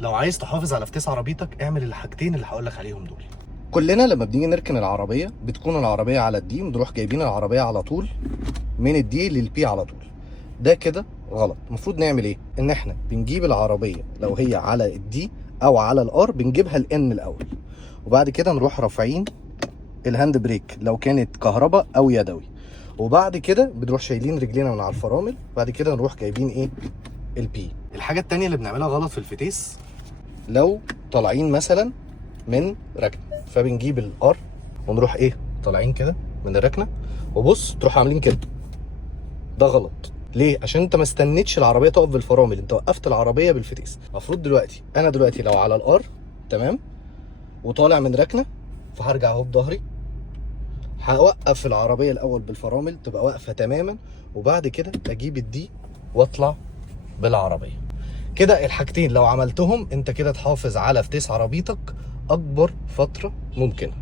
لو عايز تحافظ على فتيس عربيتك اعمل الحاجتين اللي هقول لك عليهم دول. كلنا لما بنيجي نركن العربيه بتكون العربيه على الدي، بنروح جايبين العربيه على طول من الدي للبي على طول. ده كده غلط. المفروض نعمل ايه؟ ان احنا بنجيب العربيه لو هي على الدي او على الار بنجيبها الان الاول، وبعد كده نروح رافعين الهاند بريك لو كانت كهرباء او يدوي، وبعد كده بنروح شايلين رجلينا من على الفرامل، بعد كده نروح جايبين ايه؟ البي. الحاجه التانيه اللي بنعملها غلط في الفتيس، لو طالعين مثلا من ركنه فبنجيب الار ونروح ايه؟ طالعين كده من الركنه، وبص تروح عاملين كده. ده غلط. ليه؟ عشان انت ما استنيتش العربيه تقف بالفرامل، انت وقفت العربيه بالفتيس. المفروض دلوقتي انا دلوقتي لو على الار تمام وطالع من ركنه، فهرجع اهو بظهري، هوقف العربيه الاول بالفرامل تبقى واقفه تماما، وبعد كده اجيب الدي واطلع بالعربيه. كده الحاجتين لو عملتهم انت كده تحافظ على فتيس عربيتك اكبر فتره ممكنه.